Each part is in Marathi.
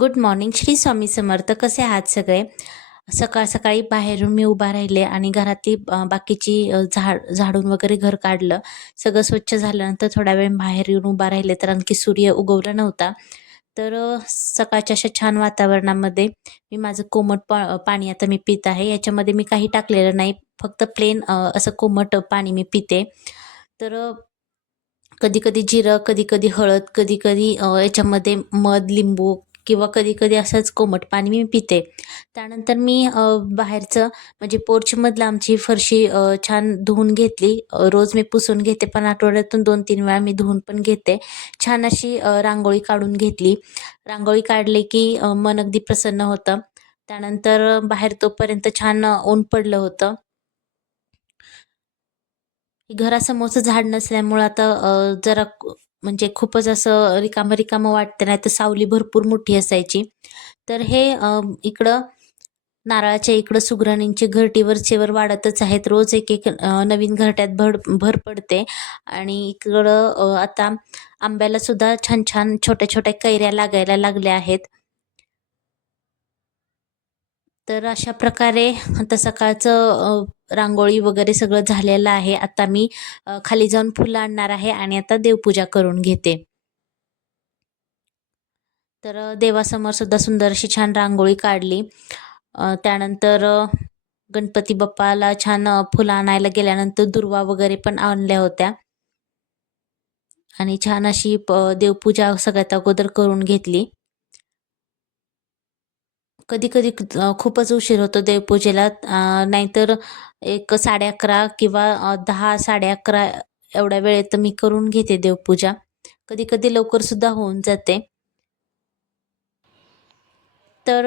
Good morning Shri Swami Samarth. कसे आहात सगळे? सकाळ सकाळी बाहेरून मी उभा राहिले आणि घरातली बाकीची झाड झाडून वगैरे घर काढलं. सगळं स्वच्छ झाल्यानंतर थोडा वेळ बाहेर येऊन उभा राहिले तर आणखी सूर्य उगवला नव्हता. तर सकाळच्या अशा छान वातावरणामध्ये मी माझं कोमट पा पाणी आता मी पित आहे. याच्यामध्ये मी काही टाकलेलं नाही. फक्त प्लेन असं कोमट पाणी मी पिते. तर कधी कधी जिरं कधी कधी हळद कधी कधी याच्यामध्ये मध लिंबू किंवा कधी कधी असंच कोमट पाणी मी पिते. त्यानंतर मी बाहेरचं म्हणजे पोर्चमधलं आमची फरशी छान धुवून घेतली. रोज मी पुसून घेते पण आठवड्यातून दोन तीन वेळा मी धुवून पण घेते. छान अशी रांगोळी काढून घेतली. रांगोळी काढली की मन अगदी प्रसन्न होतं. त्यानंतर बाहेर तोपर्यंत छान ऊन पडलं होतं. घरासमोरचं झाड नसल्यामुळं आता जरा म्हणजे खूपच असं रिकामं रिकामं वाटतं नाही तर सावली भरपूर मोठी असायची. तर हे इकडं नारळाच्या इकडं सुगरणींची घरटी वरचेवर वाढतच आहेत. रोज एक एक नवीन घरट्यात भर भर पडते. आणि इकडं आता आंब्याला सुद्धा छान छान छोट्या छोट्या कैऱ्या लागायला लागल्या आहेत. तर अशा प्रकारे आता सकाळचं रांगोळी वगैरे सगळं झालेलं आहे. आता मी खाली जाऊन फुलं आणणार आहे आणि आता देवपूजा करून घेते. तर देवासमोर सुद्धा सुंदर अशी छान रांगोळी काढली. त्यानंतर गणपती बाप्पाला छान फुलं आणायला गेल्यानंतर दुर्वा वगैरे पण आणल्या होत्या. आणि छान अशी प देवपूजा सगळ्यात अगोदर करून घेतली. कधी कधी खूपच उशीर होतो देवपूजेला. नाहीतर एक साडे अकरा किंवा दहा साडे अकरा एवढ्या वेळेत मी करून घेते देवपूजा. कधी कधी लवकर सुद्धा होऊन जाते. तर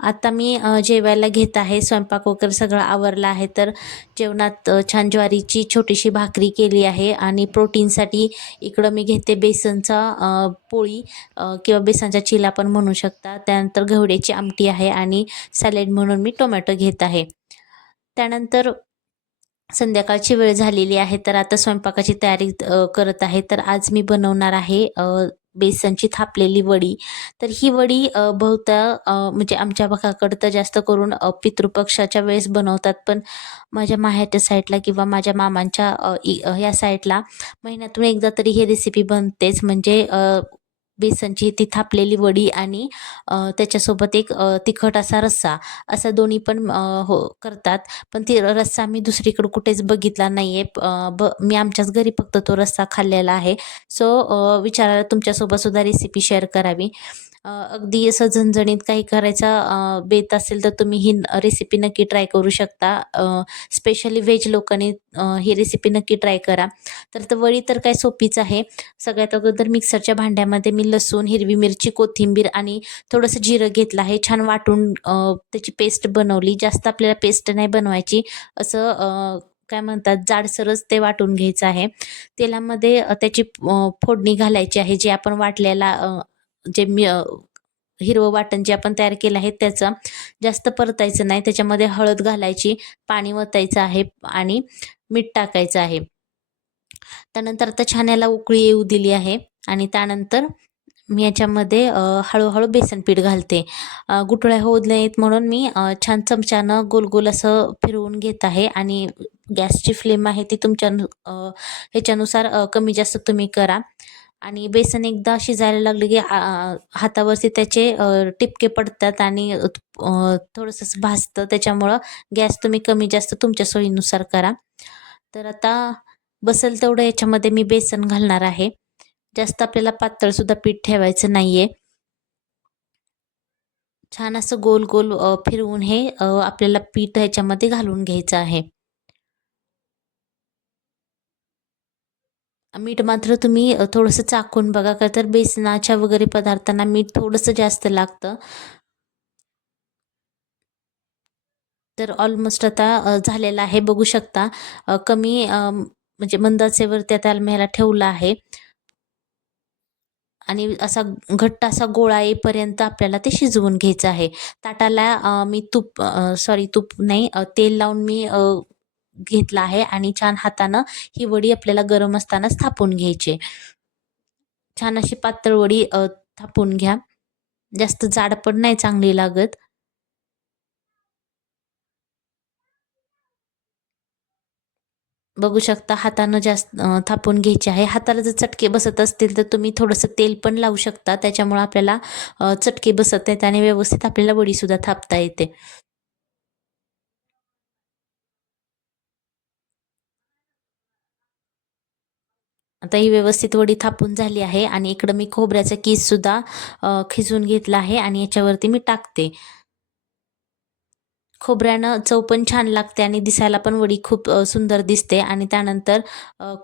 आता मी जेवायला घेत आहे. स्वयंपाक वगैरे सगळं आवरला आहे. तर जेवणात छान ज्वारीची छोटीशी भाकरी केली आहे आणि प्रोटीनसाठी इकडं मी घेते बेसनचा पोळी किंवा बेसनचा चिला पण म्हणू शकता. त्यानंतर घेवड्याची आमटी आहे आणि सॅलेड म्हणून मी टोमॅटो घेत आहे. त्यानंतर संध्याकाळची वेळ झालेली आहे. तर आता स्वयंपाकाची तयारी करत आहे. तर आज मी बनवणार आहे बेसनची थापलेली वडी. तर ही वडी बहुता म्हणजे आमच्या भागाकडं तर जास्त करून पितृपक्षाच्या वेळेस बनवतात. पण माझ्या माहेरच्या साईडला किंवा माझ्या मामांच्या इ या साईडला महिन्यातून एकदा तरी ही रेसिपी बनतेच. म्हणजे बेसनची ती थापलेली वडी आणि त्याच्यासोबत एक तिखट असा रस्सा असा दोन्ही पण हो करतात. पण ती रस्सा मी दुसरीकडे कुठेच बघितला नाही आहे ब मी आमच्याच घरी फक्त तो रस्सा खाल्लेला आहे. सो विचारायला तुमच्यासोबत सुद्धा रेसिपी शेअर करावी. अगदी असं झणझणीत काही करायचा बेत असेल तर तुम्ही ही रेसिपी नक्की ट्राय करू शकता. स्पेशली व्हेज लोकांनी ही रेसिपी नक्की ट्राय करा. तर तर वळी तर काय सोपीच आहे. सगळ्यात अगोदर मिक्सरच्या भांड्यामध्ये मी लसूण हिरवी मिरची कोथिंबीर आणि थोडंसं जिरं घेतलं आहे. छान वाटून त्याची पेस्ट बनवली. जास्त आपल्याला पेस्ट नाही बनवायची. असं काय म्हणतात जाडसरच ते वाटून घ्यायचं आहे. तेलामध्ये त्याची फोडणी घालायची आहे. जे आपण वाटलेला जे मी हिरवं वाटण जे आपण तयार केलं आहे त्याचं जास्त परतायचं नाही. त्याच्यामध्ये हळद घालायची पाणी वतायचं आहे आणि मीठ टाकायचं आहे. त्यानंतर आता छान याला उकळी येऊ दिली आहे आणि त्यानंतर मी याच्यामध्ये हळूहळू बेसन पीठ घालते. गुठळ्या होऊ नयेत म्हणून मी छान चमच्यानं गोल गोल असं फिरवून घेत आहे आणि गॅसची फ्लेम आहे ती तुमच्या ह्याच्यानुसार कमी जास्त तुम्ही करा. आणि बेसन एकदा शिजायला लागलं की हातावरती त्याचे टिपके पडतात आणि थोडंसं असं भाजतं. त्याच्यामुळं गॅस तुम्ही कमी जास्त तुमच्या सोयीनुसार करा. तर आता बसेल तेवढं याच्यामध्ये मी बेसन घालणार आहे. जास्त आपल्याला पातळसुद्धा पीठ ठेवायचं नाही आहे छान असं गोल गोल फिरवून हे आपल्याला पीठ ह्याच्यामध्ये घालून घ्यायचं आहे. मीठ मात्र तुम्ही थोडंसं चाकून बघा का तर बेसनाच्या वगैरे पदार्थांना मीठ थोडंसं जास्त लागतं. तर ऑलमोस्ट आता झालेला झालेलं आहे बघू शकता. कमी म्हणजे मंदाचेवर त्या तालम्याला ठेवला आहे. आणि असा घट्ट असा गोळा येईपर्यंत आपल्याला ते शिजवून घ्यायचं आहे. ताटाला मी तूप सॉरी तूप नाही तेल लावून मी घेतला आहे आणि छान हातानं ही वडी आपल्याला गरम असतानाच थापून घ्यायची छान अशी पातळ वडी थापून घ्या. जास्त जाड पण नाही चांगली लागत. बघू शकता हातानं जास्त थापून घ्यायचे आहे. हाताला जर चटके बसत असतील तर तुम्ही थोडंसं तेल पण लावू शकता. त्याच्यामुळे आपल्याला चटके बसत आहेत आणि व्यवस्थित आपल्याला वडीसुद्धा थापता येते. आता ही व्यवस्थित वडी थापून झाली आहे आणि इकडं मी खोबऱ्याचा केससुद्धा खिजून खिसून घेतला आहे आणि याच्यावरती मी टाकते. खोबऱ्यानं चव पण छान लागते आणि दिसायला पण वडी खूप सुंदर दिसते आणि त्यानंतर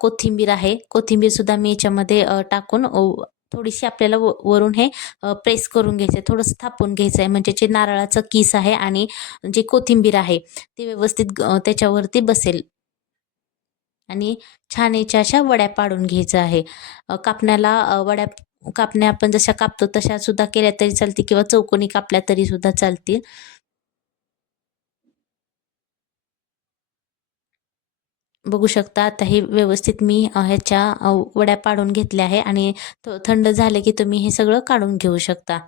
कोथिंबीर आहे. कोथिंबीरसुद्धा मी याच्यामध्ये टाकून थोडीशी आपल्याला व वरून हे प्रेस करून घ्यायचं आहे थोडंसं थापून घ्यायचं आहे म्हणजे जे नारळाचं किस आहे आणि जे कोथिंबीर आहे ते व्यवस्थित त्याच्यावरती बसेल. आणि छान याच्या अशा वड्या पाडून घ्यायचं आहे. कापण्याला वड्या कापण्या आपण जशा कापतो तशा सुद्धा केल्या तरी चालतील किंवा चौकोनी कापल्या तरी सुद्धा चालतील. बघू शकता आता हे व्यवस्थित मी ह्याच्या वड्या पाडून घेतल्या आहे आणि थ- थंड झाले की तुम्ही हे सगळं काढून घेऊ शकता.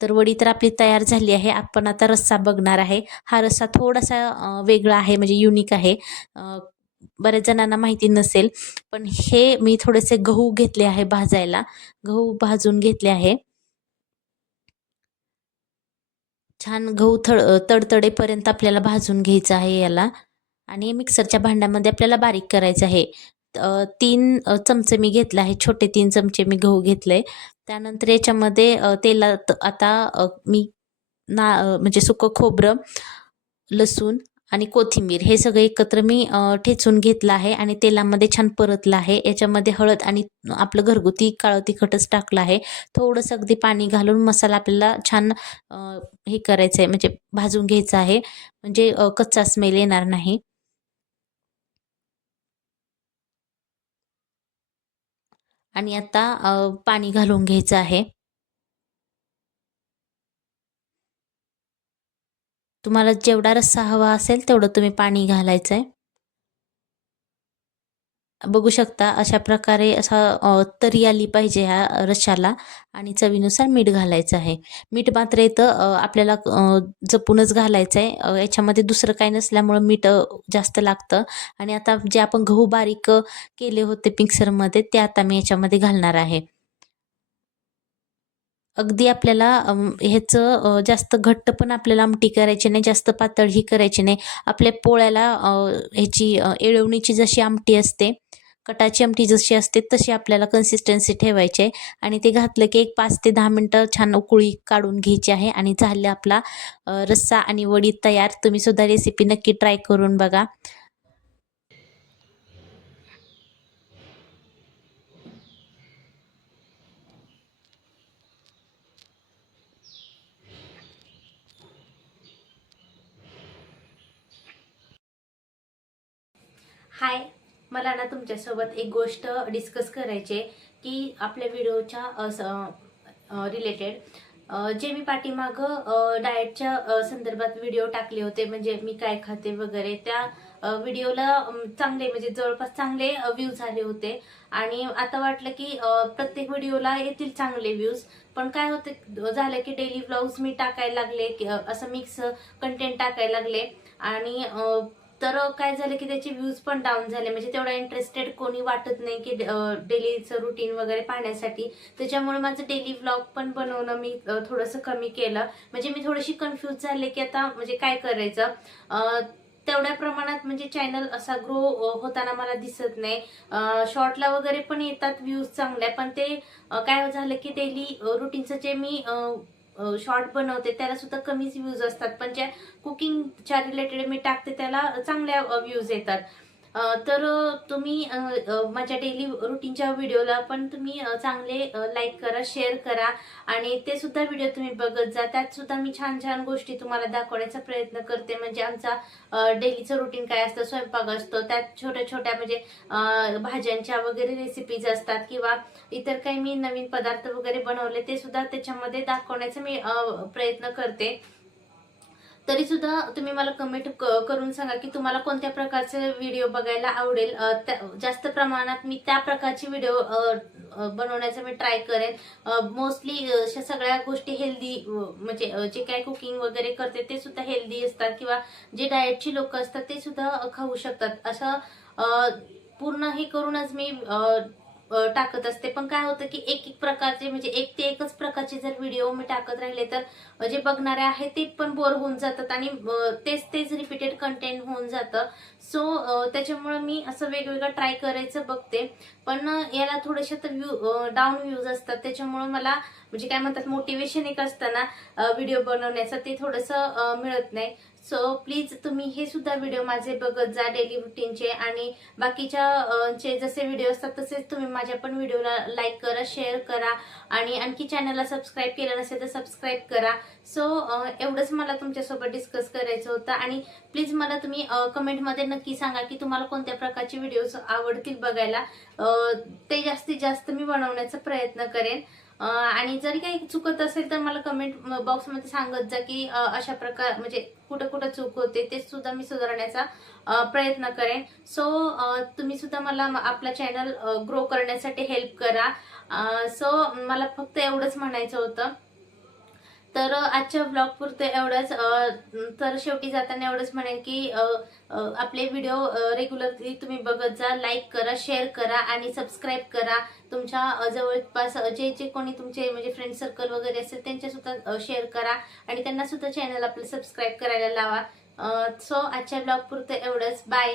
तर वडी तर आपली तयार झाली आहे. आपण आता रस्सा बघणार आहे. हा रस्सा थोडासा वेगळा आहे म्हणजे युनिक आहे. बऱ्याच जणांना माहिती नसेल पण हे मी थोडेसे गहू घेतले आहे भाजायला. गहू भाजून घेतले आहे. छान गहू थड तडतडेपर्यंत आपल्याला भाजून घ्यायचं आहे याला. आणि मिक्सरच्या भांड्यामध्ये आपल्याला बारीक करायचं आहे. तीन चमचे मी घेतले आहे. छोटे तीन चमचे मी गहू घेतले. त्यानंतर याच्यामध्ये तेलात आता मी ना म्हणजे सुकं खोबरं लसूण आणि कोथिंबीर हे सगळं एकत्र मी ठेचून घेतलं आहे आणि तेलामध्ये छान परतलं आहे. याच्यामध्ये हळद आणि आपलं घरगुती काळं तिखटच टाकलं आहे. थोडंसं अगदी पाणी घालून मसाला आपल्याला छान हे करायचं आहे म्हणजे भाजून घ्यायचं आहे. म्हणजे कच्चा स्मेल येणार नाही. आणि आता पाणी घालून घ्यायचं आहे. तुम्हाला जेवढा रस्सा हवा असेल तेवढं तुम्ही पाणी घालायचं आहे बघू शकता अशा प्रकारे असा तरी आली पाहिजे ह्या रश्शाला आणि चवीनुसार मीठ घालायचं आहे. मीठ मात्र इथं आपल्याला जपूनच घालायचं आहे याच्यामध्ये दुसरं काही नसल्यामुळं मीठ जास्त लागतं. आणि आता जे आपण गहू बारीक केले होते मिक्सरमध्ये ते आता मी याच्यामध्ये घालणार आहे. अगदी आपल्याला ह्याचं जास्त घट्ट पण आपल्याला आमटी करायची नाही जास्त पातळही करायची नाही. आपल्या पोळ्याला ह्याची एळवणीची येळवणीची जशी आमटी असते कटाची आमटी जशी असते तशी आपल्याला कन्सिस्टन्सी ठेवायची आहे. आणि ते घातलं की एक पाच ते दहा मिनटं छान उकळी काढून घ्यायची आहे. आणि झालं आपला रस्सा आणि वडी तयार. तुम्ही सुद्धा रेसिपी नक्की ट्राय करून बघा. हाय मला ना तुमच्यासोबत एक गोष्ट डिस्कस करायची आहे की आपल्या व्हिडिओच्या रिलेटेड जे मी पाठीमागं डाएटच्या संदर्भात व्हिडिओ टाकले होते म्हणजे मी काय खाते वगैरे त्या व्हिडिओला चांगले म्हणजे जवळपास चांगले व्ह्यू झाले होते. आणि आता वाटलं की प्रत्येक व्हिडिओला येतील चांगले व्ह्यूज पण काय होते झालं की डेली ब्लाऊज मी टाकायला लागले की, असं मिक्स कंटेंट टाकायला लागले. आणि तर काय झालं की त्याचे व्ह्यूज पण डाऊन झाले. म्हणजे तेवढा इंटरेस्टेड कोणी वाटत नाही की डेलीचं रुटीन वगैरे पाहण्यासाठी. त्याच्यामुळे माझं डेली व्लॉग पण बनवणं मी थोडंसं कमी केलं. म्हणजे मी थोडीशी कन्फ्यूज झाले की आता म्हणजे काय करायचं? तेवढ्या प्रमाणात म्हणजे चॅनल असा ग्रो होताना मला दिसत नाही. शॉर्टला वगैरे पण येतात व्ह्यूज चांगल्या. पण ते काय झालं की डेली रुटीनचं जे मी शॉर्ट बनवते त्याला सुद्धा कमीच व्ह्यूज असतात. पण ज्या कुकिंगच्या रिलेटेड मी टाकते त्याला चांगल्या व्ह्यूज येतात. तर तुम्ही माझ्या डेली रुटीनच्या व्हिडिओला पण तुम्ही चांगले लाईक करा शेअर करा आणि ते सुद्धा व्हिडिओ तुम्ही बघत जा. त्यात सुद्धा मी छान छान गोष्टी तुम्हाला दाखवण्याचा प्रयत्न करते. म्हणजे आमचा डेलीचं रुटीन काय असतं? स्वयंपाक असतो. त्यात छोट्या छोट्या म्हणजे भाज्यांच्या वगैरे रेसिपीज असतात किंवा इतर काही मी नवीन पदार्थ वगैरे बनवले ते सुद्धा त्याच्यामध्ये दाखवण्याचा मी प्रयत्न करते. तरी सुद्धा तुम्ही मला कमेंट करून सांगा की तुम्हाला कोणत्या प्रकारचे व्हिडिओ बघायला आवडेल. त्या- जास्त प्रमाणात मी त्या प्रकारचे व्हिडिओ बनवण्याचा मी ट्राय करेन. मोस्टली अशा सगळ्या गोष्टी हेल्दी म्हणजे जे काय कुकिंग वगैरे करते ते सुद्धा हेल्दी असतात किंवा जे डाएटची लोक असतात ते सुद्धा खाऊ शकतात. असं पूर्ण हे करूनच मी टाकत असते. पण काय होतं की एक एक प्रकारचे म्हणजे एक ते एकच प्रकारचे जर व्हिडिओ मी टाकत राहिले तर जे बघणारे आहेत ते पण बोर होऊन जातात आणि तेच तेच रिपीटेड कंटेंट होऊन जातं. सो त्याच्यामुळे मी असं वेगवेगळं ट्राय करायचं बघते. पण याला थोडेसे तर व्ह्यू डाऊन व्ह्यूज असतात. त्याच्यामुळे मला म्हणजे काय म्हणतात मोटिवेशन एक असताना व्हिडिओ बनवण्याचं. ते थोडंसं मिळत नाही. सो प्लीज तुम्ही हे सुद्धा व्हिडिओ माझे बघत जा डेली रुटीनचे आणि बाकीच्या चे जसे व्हिडिओ असतात तसेच तुम्ही माझ्या पण व्हिडिओला लाईक करा शेअर करा. आणि आणखी चॅनलला सबस्क्राईब केलं नसेल तर सबस्क्राईब करा. सो एवढंच मला तुमच्यासोबत डिस्कस करायचं होतं. आणि प्लीज मला तुम्ही कमेंटमध्ये नक्की सांगा की तुम्हाला कोणत्या प्रकारचे व्हिडिओज आवडतील बघायला. ते जास्तीत जास्त मी बनवण्याचा प्रयत्न करेन. आणि जरी काही चुकत असेल तर मला कमेंट बॉक्समध्ये सांगत जा की अशा प्रकार म्हणजे कुठं कुठं चूक होते ते सुद्धा मी सुधारण्याचा प्रयत्न करेन. सो तुम्ही सुद्धा मला आपला चॅनल ग्रो करण्यासाठी हेल्प करा. सो मला फक्त एवढंच म्हणायचं होतं. तर आजच्या ब्लॉग पुरतं एवढंच. तर शेवटी जाताना एवढंच म्हणेन की आपले व्हिडिओ रेग्युलरली तुम्ही बघत जा लाईक करा शेअर करा आणि सबस्क्राईब करा. तुमच्या जवळपास जे जे कोणी तुमचे म्हणजे फ्रेंड सर्कल वगैरे असेल त्यांच्यासुद्धा शेअर करा आणि त्यांनासुद्धा चॅनल आपलं सबस्क्राईब करायला लावा. सो आजच्या ब्लॉग पुरतं एवढंच. बाय